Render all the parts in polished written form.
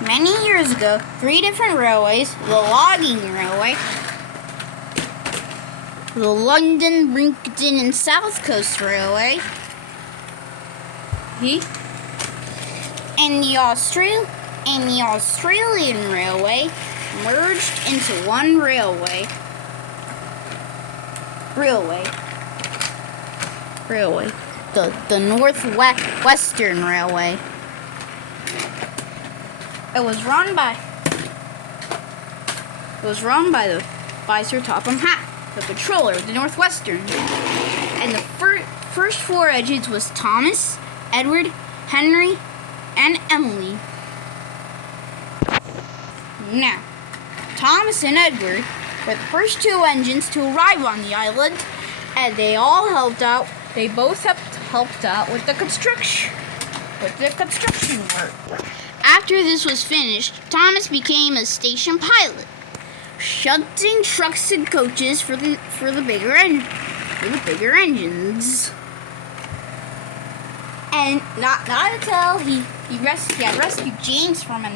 Many years ago, 3 different railways, the logging railway, the London, Brinkton, and South Coast Railway, and the Australian Railway merged into one railway. The Northwestern Railway. It was run by Sir Topham Hatt, the controller of the Northwestern. And the first 4 engines was Thomas, Edward, Henry, and Emily. Now, Thomas and Edward were the first 2 engines to arrive on the island, and they all helped out. They both helped out with the construction work. After this was finished, Thomas became a station pilot, shunting trucks and coaches for the bigger engines. And not until he rescued James from a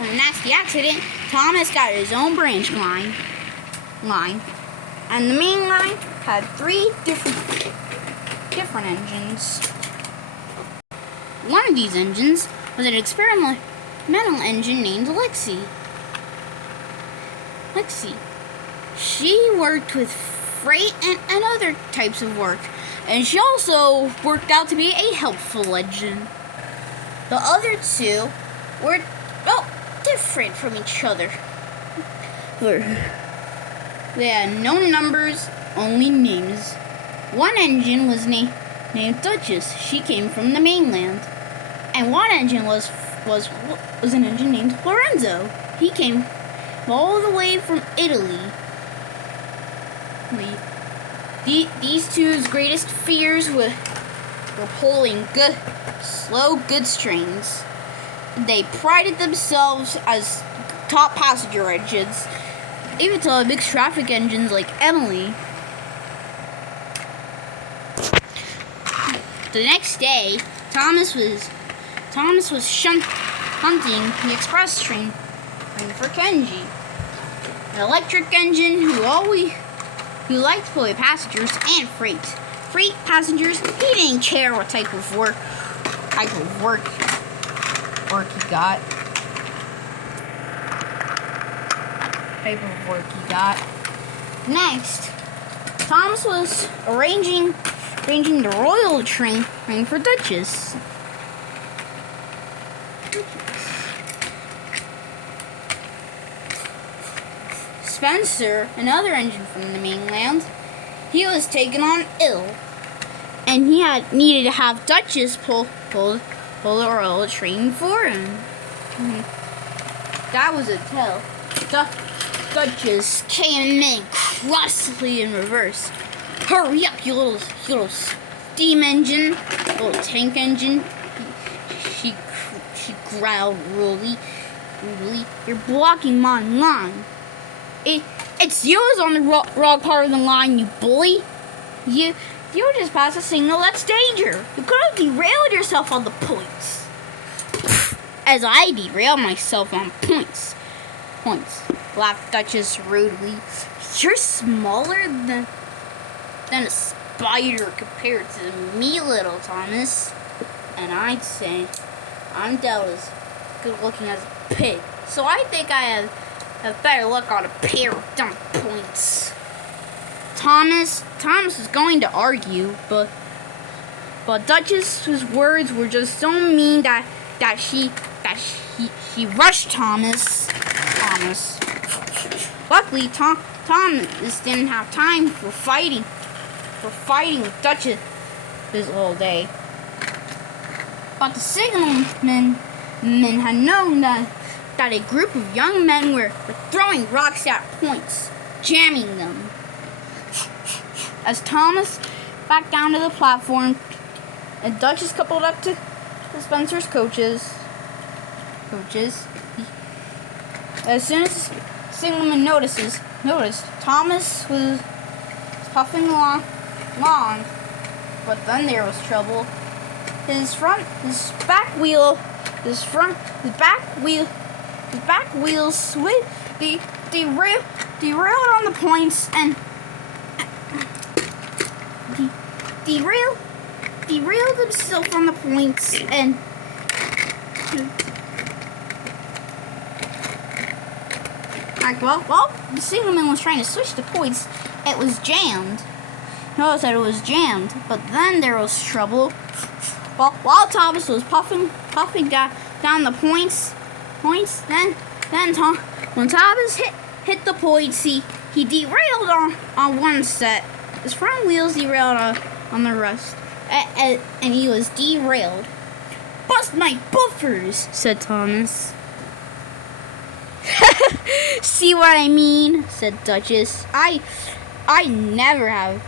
nasty accident, Thomas got his own branch line. And the main line had 3 different engines. One of these engines was an experimental engine named Lexi. She worked with freight and other types of work, and she also worked out to be a helpful engine. The other 2 were, different from each other. They had no numbers, only names. One engine was named Duchess. She came from the mainland. And one engine was an engine named Lorenzo. He came all the way from Italy. These 2's greatest fears were pulling slow goods trains. They prided themselves as top passenger engines, even to big traffic engines like Emily. The next day, Thomas was hunting the express train for Kenji, an electric engine who liked to pull passengers and freight. Freight passengers, he didn't care what type of work he got. Next, Thomas was arranging the royal train for Duchess. Spencer, another engine from the mainland, he was taken on ill, and he needed to have Duchess pull the royal train for him. That was a tell. Duchess came in crossly in reverse. "Hurry up, you little steam engine, little tank engine!" She growled rudely. "You're blocking my line. It's yours on the wrong part of the line, you bully. You just passed a signal that's danger. You could have derailed yourself on the points." "As I derail myself on points," laughed Duchess rudely. "You're smaller than a spider compared to me, little Thomas. And I'd say I'm about as good looking as a pig. So I think I have better luck on a pair of dumb points." Thomas was going to argue, but Duchess's words were just so mean that he rushed Thomas. Luckily, Thomas didn't have time for fighting with Duchess all day. But the signalmen had known that a group of young men were throwing rocks at points, jamming them. As Thomas backed down to the platform, and Duchess coupled up to Spencer's coaches, as soon as the signalman noticed Thomas was puffing along, but then there was trouble. His back wheel his back wheels derailed on the points and derailed himself on the points and well, the signalman was trying to switch the points. It was jammed. Notice that it was jammed, but then there was trouble. Well, while Thomas was puffing down the points, then when Thomas hit the points, he derailed on one set. His front wheels derailed on the rest, and he was derailed. Bust my buffers, said Thomas. See what I mean? Said Duchess. I never have a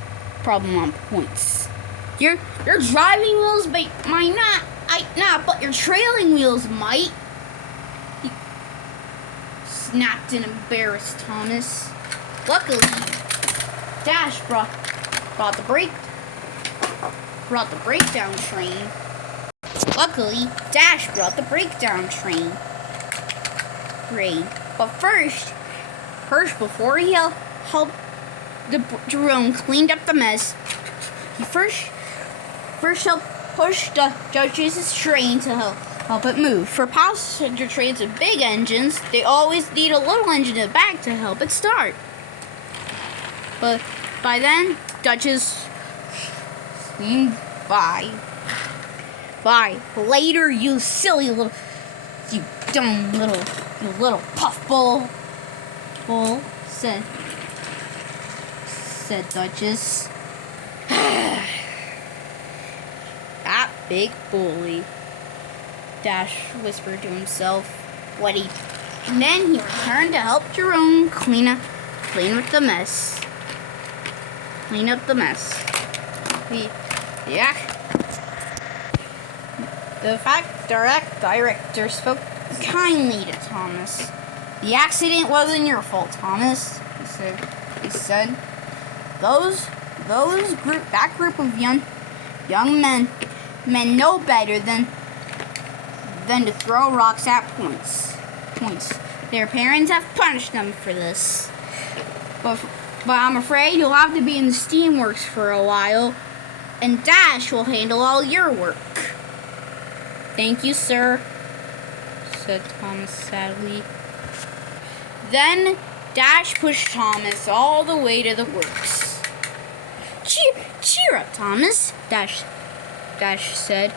problem on points. Your driving wheels might not, but your trailing wheels might. He snapped and embarrassed Thomas. Luckily, Dash brought the breakdown train. Luckily, Dash brought the breakdown train. But first, before he helped Jerome cleaned up the mess, he first helped push the Duchess's train to help it move. For passenger trains with big engines, they always need a little engine in the back to help it start. But by then, Duchess seemed by. Later, you dumb little puffball, said Duchess. That big bully, Dash whispered to himself. And then he returned to help Jerome clean up the mess. The director spoke kindly to Thomas. The accident wasn't your fault, Thomas, he said. That group of young men know better than to throw rocks at points. Their parents have punished them for this. But I'm afraid you'll have to be in the steamworks for a while, and Dash will handle all your work. Thank you, sir, said Thomas sadly. Then Dash pushed Thomas all the way to the works. Cheer up, Thomas, Dash said.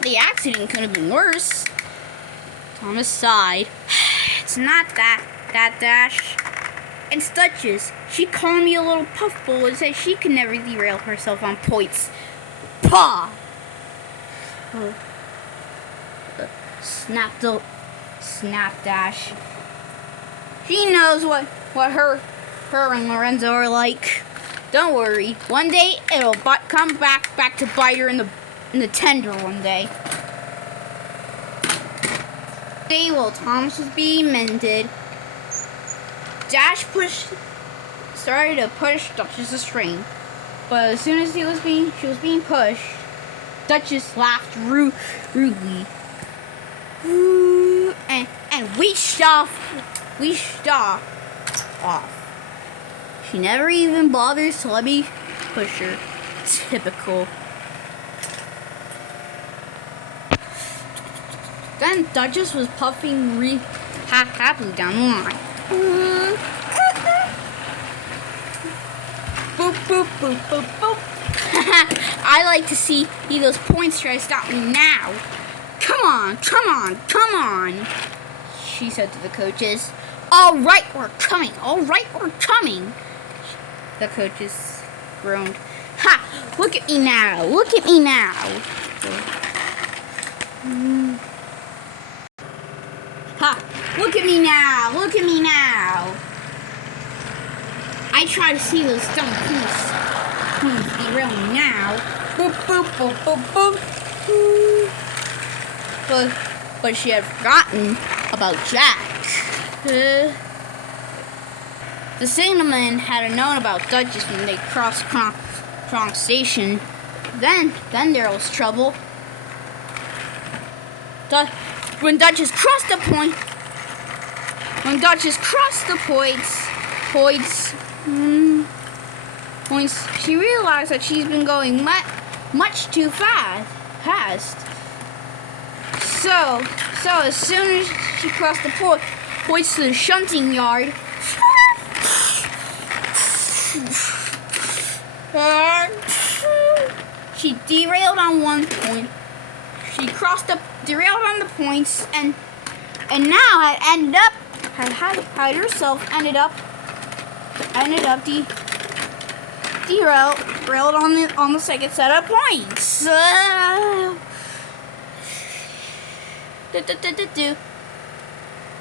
The accident could have been worse. Thomas sighed. It's not that, Dash. It's Duchess. She called me a little puffball and said she could never derail herself on points. Pah! Snapped Dash. She knows what her and Lorenzo are like. Don't worry. One day it'll come back to bite her in the tender one day. While Thomas was being mended, Dash started to push Duchess's train. But as soon as she was being pushed, Duchess laughed rudely. And wheeshed off. She never even bothers to let me push her. Typical. Then Duchess was puffing happily down the line. Boop, boop, boop, boop, boop. I like to see those points try to stop me now. Come on, she said to the coaches. All right, we're coming. The coaches groaned. Ha! Look at me now. Ha! Look at me now. I try to see those dumb points derailing now. Boop, boop, boop, boop, boop. But she had forgotten about Jack. The signalman had known about Duchess when they crossed Kronk Station. Then there was trouble. When Duchess crossed the point, she realized that she's been going much too fast. So as soon as she crossed the points to the shunting yard, she derailed on one point. She derailed on the points, and now ended up derailed on the second set of points.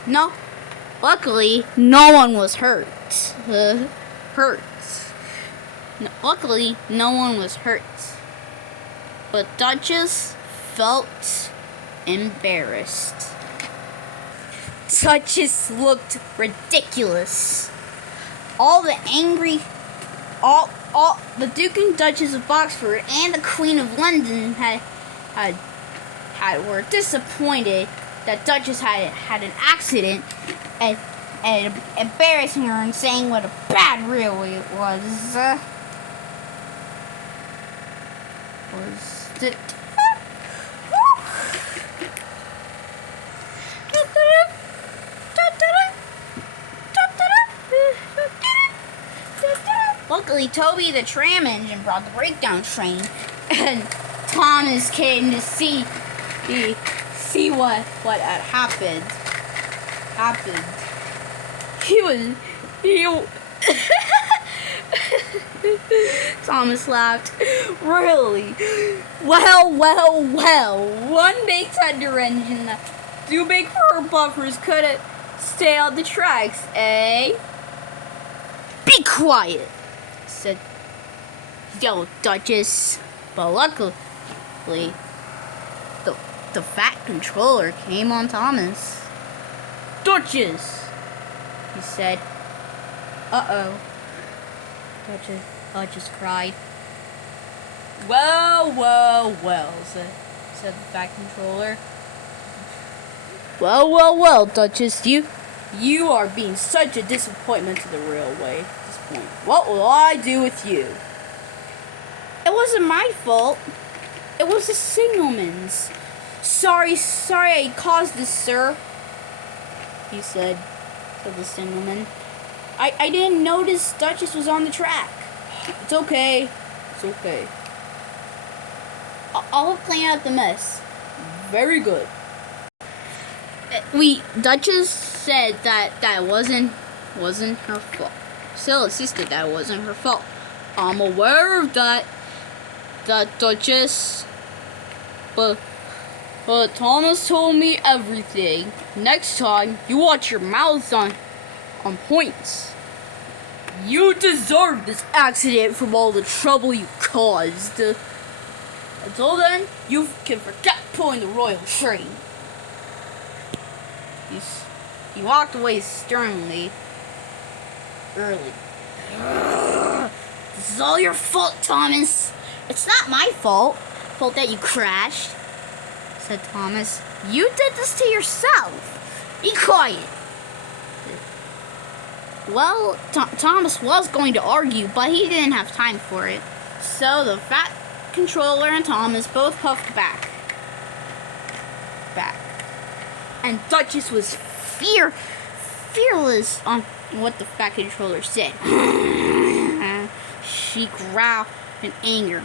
No, luckily no one was hurt. Luckily no one was hurt. But Duchess felt embarrassed. Duchess looked ridiculous. All the Duke and Duchess of Oxford and the Queen of London were disappointed that Duchess had an accident and embarrassing her and saying what a bad railway it was. Luckily, Toby the tram engine brought the breakdown train, and Thomas came to see what had happened. Thomas laughed. Really? Well. One big thunder engine that two big fur buffers couldn't stay on the tracks, eh? Be quiet, said Duchess. But luckily, the fat controller came on Thomas. Duchess, he said. Uh-oh. Duchess cried. Well, said the fat controller. Well, Duchess, you are being such a disappointment to the railway at this point. What will I do with you? It wasn't my fault. It was the signalman's. Sorry I caused this, sir, he said to the signalman. I didn't notice Duchess was on the track. It's okay. I'll clean up the mess. Very good. Duchess said that wasn't her fault. Still insisted that it wasn't her fault. I'm aware of that, Duchess. But Thomas told me everything. Next time, you watch your mouth on points. You deserve this accident from all the trouble you caused. Until then, you can forget pulling the royal train. He walked away sternly. Early. This is all your fault, Thomas. It's not my fault that you crashed, said Thomas. You did this to yourself. Be quiet. Well, Thomas was going to argue, but he didn't have time for it. So the fat controller and Thomas both puffed back. And Duchess was fearless on what the fat controller said. She growled in anger.